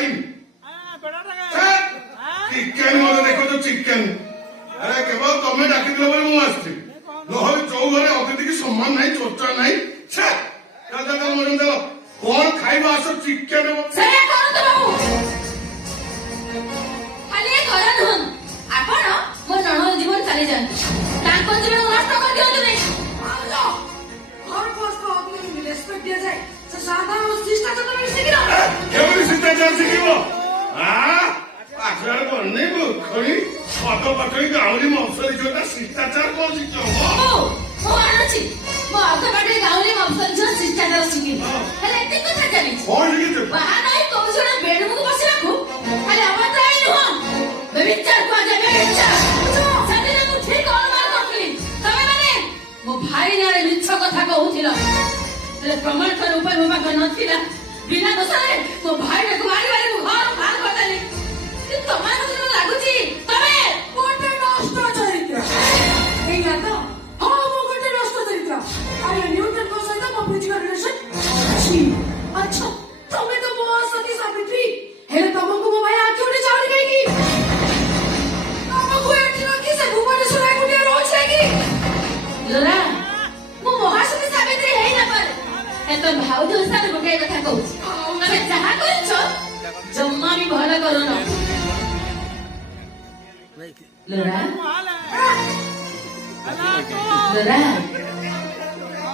ଖାଇବି ଚିକେନ ମତେ ଦେଖୁଛ ଚିକେନ ଆରେ କେବଳ ତମେ ଡାକିଦେଲ ବୋଲି ମୁଁ ଆସିଛି ନହେଲେ ଯୋଉ ଘରେ ଅତିଥିକି ସମ୍ମାନ ନାହିଁ ଚର୍ଚ୍ଚା ନାହିଁ କଣ ଖାଇବା ଆସ ଚିକେନ ଆପଣ ମୋ ନଣନ୍ଦ ଜୀବନ ଚାଲି ଯାଆନ୍ତି ତାଙ୍କ ଜୀବନ ନଷ୍ଟ କରିଦିଅନ୍ତୁ ନାହିଁ ରେସ୍ପେକ୍ଟ ଦିଆଯାଏ ସେ ସାଧାରଣ ଶିଷ୍ଟାଚାର ଶିଖିବ କେମିତି ଶିଷ୍ଟାଚାର ଶିଖିବ ପାଖରେ ବନେଇବୁ ଖଣି ପଦ ପଟଇ ଗାଉଁଲି ମଫସଲି ଝିଅଟା ଶିଷ୍ଟାଚାର କଣ ଶିଖିବ ମୁଁ ଆଣୁଛି ମୋ ଅଧ ପାଟେ ଗାଉଁଲି ମଫସଲି ଝିଅ ଶିଷ୍ଟାଚାର ଶିଖିବ ହେଲେ ଏତିକି କଥା ଜାଣିଛି କଣ ଶିଖିଛୁ ବାହା ନାହିଁ କୌଶଳ ବେଡରୁମକୁ ବସିବାକୁ ଖାଲି ଅବତାଇ ନୁହଁ ବେବିଚାର କୁହାଯାଏ ବେବିଚାର ସେଦିନ ମୁଁ ଠିକ ଅନୁମାନ କରିଥିଲି ତମେ ମାନେ ମୋ ଭାଇ ନାଁରେ ମିଛ କଥା କହୁଥିଲ ହେଲେ ପ୍ରମାଣ କର ଉପାୟ ମୋ ପାଖରେ ନଥିଲା ବିନା ଦୋଷରେ ମୋ ଭାଇଟାକୁ ମାରି ମାରି ମୁଁ ଘର ବାହାର କରିଦେଲି ତମମାନଙ୍କୁ ଲାଗୁଛି ତମେ ଗୋଟେ ନଷ୍ଟ ଚରିତ୍ର ଏଇଟା ତ ହଁ ମୁଁ ଗୋଟେ ନଷ୍ଟ ଚରିତ୍ର ଆରେ ନ୍ୟୁଟନଙ୍କ ସହିତ ମୋ ଫିଜିକାଲ ରିଲେସନ ଅଛି ଆଚ୍ଛା ତମେ ତ ମୋ ସତୀ ସାବିତ୍ରୀ ହେଲେ ତମକୁ ମୋ ଭାଇ ଆଖି ଉଠେ ଚାଉଳି କାହିଁକି ତମକୁ ଏଠି ରଖି ସେ ଭୁବନେଶ୍ୱର ଏକୁଟିଆ ରହୁଛି କାହିଁକି ଲୋରା ମୁଁ ମହାସତୀ ସାବିତ୍ରୀ ହେଇନପାରେ ତ ଭାଉଜ ସାର୍ ଗୋଟାଏ କଥା କହୁଛି ତମେ ଯାହା କରୁଛ ଜମା ବି ଭଲ କରୁନ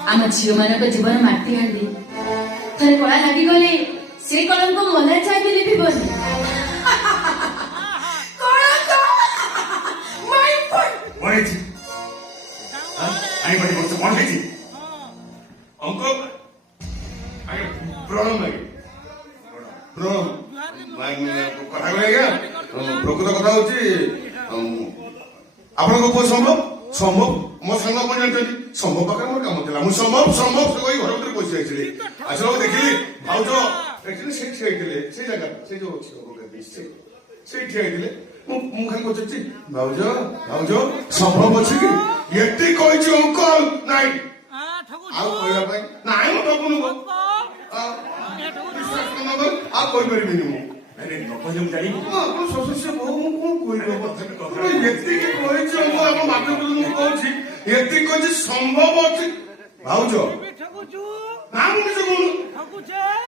ଆମ ଝିଅ ମାନଙ୍କ ଜୀବନ ମାଟି ହାଣ୍ଡି ଥରେ କଳା ଲାଗିଗଲେ ସେ କଳଙ୍କ ମଲା ଚାହିଁଲେ ଲିଭିବନି ପ୍ରଣମ ପ୍ରକୃତ କଥା ହଉଛି ଆପଣଙ୍କ ପୁଅ ସମ୍ଭବ ସମ୍ଭବ ମୋ ସାଙ୍ଗ ଆପଣ ଜାଣିଛନ୍ତି ସମ୍ଭବ ପାଖରେ ମୋର କାମ ଥିଲା ମୁଁ ସମ୍ଭବ ସମ୍ଭବ କହି ଘର ଭିତରେ ପଶି ଯାଇଥିଲି ଆସିବାକୁ ଦେଖିଲି ଭାଉଜ ଦେଖିଲି ସେଇ ଠିଆ ହେଇଥିଲେ ସେଇ ଜାଗା ସେଇ ଯୋଉ ଅଛି ସେଇ ଠିଆ ହେଇଥିଲେ ମୁଁ ଖାଲି ପଚାରୁଛି ଭାଉଜ ଭାଉଜ ସମ୍ଭବ ଅଛି କି ଏତେ କହିଛି ଅଙ୍କଲ ନାଇଁ ଆଉ କହିବା ପାଇଁ ନାଇଁ ମୁଁ ଠକୁନୁ ଆଉ କହିପାରିବିନି ମୁଁ ଏତିକି କହିଛି ଆମ ମାଧ୍ୟମରେ ମୁଁ କହୁଛି ଏତିକି କହିଛି ସମ୍ଭବ ଅଛି ଭାଉଜ ନା ମୁଁ କିଛି କହୁନୁ